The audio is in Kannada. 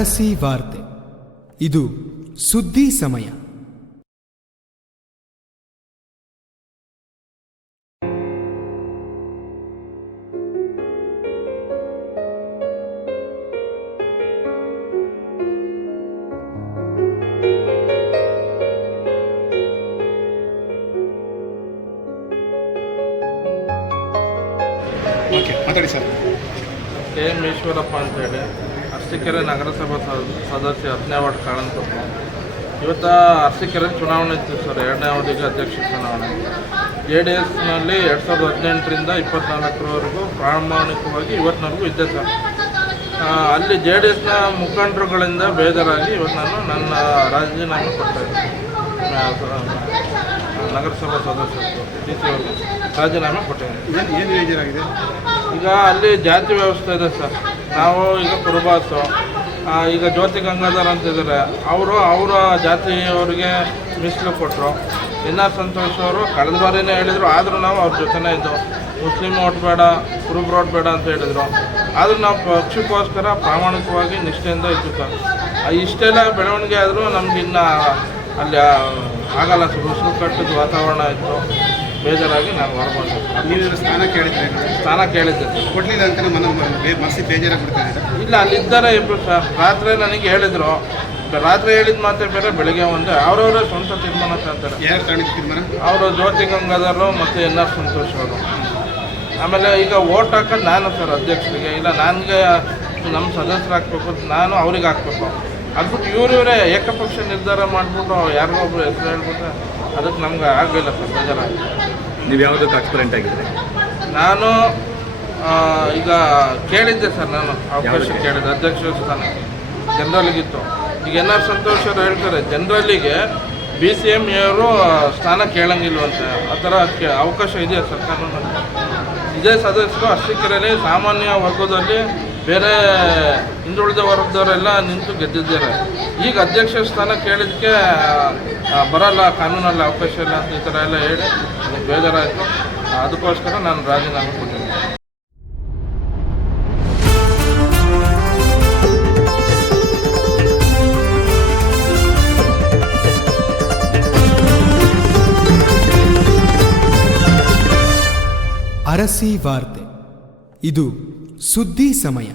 ಅರಸಿ ವಾರ್ತೆ. ಇದು ಸುದ್ದಿ ಸಮಯ. ಓಕೆ ಮಾತಾಡಿ ಸರ್. ಕೆ ಎಂ ಈಶ್ವರಪ್ಪ ಅಂತೇಳಿ. ಅರಸೀಕೆರೆ ನಗರಸಭಾ ಸದಸ್ಯ ಹತ್ತನೇ ವಾರ್ಡ್ ಕಾಳಂತಪ್ಪ. ಇವತ್ತು ಅರಸೀಕೆರೆ ಚುನಾವಣೆ ಇತ್ತು ಸರ್ ಎರಡನೇ ಅವಧಿಗೆ ಅಧ್ಯಕ್ಷ ಚುನಾವಣೆ. ಜೆ ಡಿ ಎಸ್ನಲ್ಲಿ ಎರಡು ಸಾವಿರದ ಹದಿನೆಂಟರಿಂದ ಇಪ್ಪತ್ನಾಲ್ಕರವರೆಗೂ ಪ್ರಾಮಾಣಿಕವಾಗಿ ಇವತ್ತಿನವರೆಗೂ ಇದ್ದೆ ಸರ್. ಅಲ್ಲಿ ಜೆ ಡಿ ಎಸ್ನ ಮುಖಂಡರುಗಳಿಂದ ಬೇಜಾರಾಗಿ ಇವತ್ತು ನಾನು ನನ್ನ ರಾಜೀನಾಮೆ ಕೊಟ್ಟೆ. ನಗರಸಭಾ ಸದಸ್ಯರು ಡಿ ಸಿ ಅವ್ರಿಗೆ ರಾಜೀನಾಮೆ ಕೊಟ್ಟಿದ್ದೀನಿ ಏನು ಏನು ಬೇಜಾರಾಗಿದೆ ಈಗ ಅಲ್ಲಿ ಜಾತಿ ವ್ಯವಸ್ಥೆ ಇದೆ ಸರ್. ನಾವು ಈಗ ಕುರುಬಾಸು ಈಗ ಜ್ಯೋತಿ ಗಂಗಾಧರ್ ಅಂತ ಇದ್ದಾರೆ ಅವರು ಅವರ ಜಾತಿಯವರಿಗೆ ಮೀಸಲು ಕೊಟ್ಟರು ಎನ್ ಆರ್ ಸಂತೋಷ್ ಅವರು ಕಳೆದ ಬಾರಿನೇ ಹೇಳಿದರು, ಆದರೂ ನಾವು ಅವ್ರ ಜೊತೆನೇ ಇದ್ದು. ಮುಸ್ಲಿಂ ಓಟ್ ಬೇಡ, ಕುರುಬ್ರು ಓಟ್ ಬೇಡ ಅಂತ ಹೇಳಿದರು. ಆದರೂ ನಾವು ಪಕ್ಷಕ್ಕೋಸ್ಕರ ಪ್ರಾಮಾಣಿಕವಾಗಿ ನಿಷ್ಠೆಯಿಂದ ಇದ್ದು ಇಷ್ಟೆಲ್ಲ ಬೆಳವಣಿಗೆ ಆದರೂ ನಮ್ಗೆ ಅಲ್ಲಿ ಆಗಲ್ಲ ಸರ್ ಕಟ್ಟಿದ ವಾತಾವರಣ ಇತ್ತು. ಬೇಜಾರಾಗಿ ನಾನು ಹೊರಬಂದೆ ನೀವು ಸ್ಥಾನ ಕೇಳಿದ್ರೆ? ಸ್ಥಾನ ಕೇಳಿದ್ದೆ. ಕೊಡ್ಲಿ ಕೊಡ್ಲಿಲ್ಲ ಅಂತ ನಮ್ಮ ಮನಸ್ಸಿ ಬೇಜಾರಾಗಿ ಬಿಡ್ತಾ ಇದ್ದೀರಾ? ಇಲ್ಲ ಅಲ್ಲಿದ್ದಾರೆ ಇಬ್ಬರು ಸರ್. ರಾತ್ರಿ ನನಗೆ ಹೇಳಿದ್ರು. ರಾತ್ರಿ ಹೇಳಿದ ಮಾತೆ ಬೇರೆ ಬೆಳಿಗ್ಗೆ ಒಂದು. ಅವರವರ ಸ್ವಂತ ತೀರ್ಮಾನ ತಂತಾರೆ ಯಾರು ತಗೊಂಡಿದ್ದು ತೀರ್ಮಾನ? ಅವರು ಜ್ಯೋತಿ ಗಂಗಾಧರು ಮತ್ತು ಎನ್ ಆರ್ ಸಂತೋಷ್ ಅವರು. ಆಮೇಲೆ ಈಗ ಓಟ್ ಹಾಕೋದು ನಾನು ಸರ್ ಅಧ್ಯಕ್ಷರಿಗೆ. ಇಲ್ಲ ನನಗೆ ನಮ್ಮ ಸದಸ್ಯರು ಹಾಕ್ಬೇಕು ನಾನು ಅವ್ರಿಗೆ ಹಾಕ್ಬೇಕು ಅದ್ಬಿಟ್ಟು ಇವ್ರು ಇವರೇ ಏಕಪಕ್ಷ ನಿರ್ಧಾರ ಮಾಡಿಬಿಟ್ಟು ಯಾರಿಗೋ ಒಬ್ರು ಹೆಸರು ಹೇಳ್ಬಿಟ್ರೆ ಅದಕ್ಕೆ ನಮ್ಗೆ ಆಗಲಿಲ್ಲ ಸರ್ ಬೇಜಾರ ನೀವು ಯಾವುದಕ್ಕೆ ಆಕ್ಸಿಡೆಂಟ್ ಆಗಿದೆ ನಾನು ಈಗ ಕೇಳಿದ್ದೆ ಸರ್ ನಾನು ಅವಕಾಶ? ಕೇಳಿದ್ದೆ ಅಧ್ಯಕ್ಷ ಸ್ಥಾನ. ಜನರಲ್ಲಿಗಿತ್ತು. ಈಗ ಎನ್ ಆರ್ ಸಂತೋಷ್ ಅವರು ಹೇಳ್ತಾರೆ ಜನರಲ್ಲಿಗೆ ಬಿ ಸಿ ಎಂ ಅವರು ಸ್ಥಾನ ಕೇಳಂಗಿಲ್ವಂತೆ. ಆ ಥರ ಅದಕ್ಕೆ ಅವಕಾಶ ಇದೆಯಾ ಸರ್ ಕಾನೂನಲ್ಲಿ ಇದೇ ಸದಸ್ಯರು ಅರ್ಸಿಕೆರೆಯಲ್ಲಿ ಸಾಮಾನ್ಯ ವರ್ಗದಲ್ಲಿ ಬೇರೆ ಹಿಂದುಳಿದ ವರ್ಗದವರೆಲ್ಲ ನಿಂತು ಗೆದ್ದಿದ್ದಾರೆ. ಈಗ ಅಧ್ಯಕ್ಷ ಸ್ಥಾನ ಕೇಳಿದ್ದಕ್ಕೆ ಬರಲ್ಲ, ಕಾನೂನಲ್ಲಿ ಅವಕಾಶ ಇಲ್ಲ ಅಂತ ಈ ಥರ ಎಲ್ಲ ಹೇಳಿ ನನಗೆ ಬೇಜಾರಾಯಿತು. ಅದಕ್ಕೋಸ್ಕರ ನಾನು ರಾಜೀನಾಮೆ ಕೊಟ್ಟಿದ್ದೀನಿ. ಅರಸಿ ವಾರ್ತೆ. ಇದು ಸುದ್ದಿ ಸಮಯ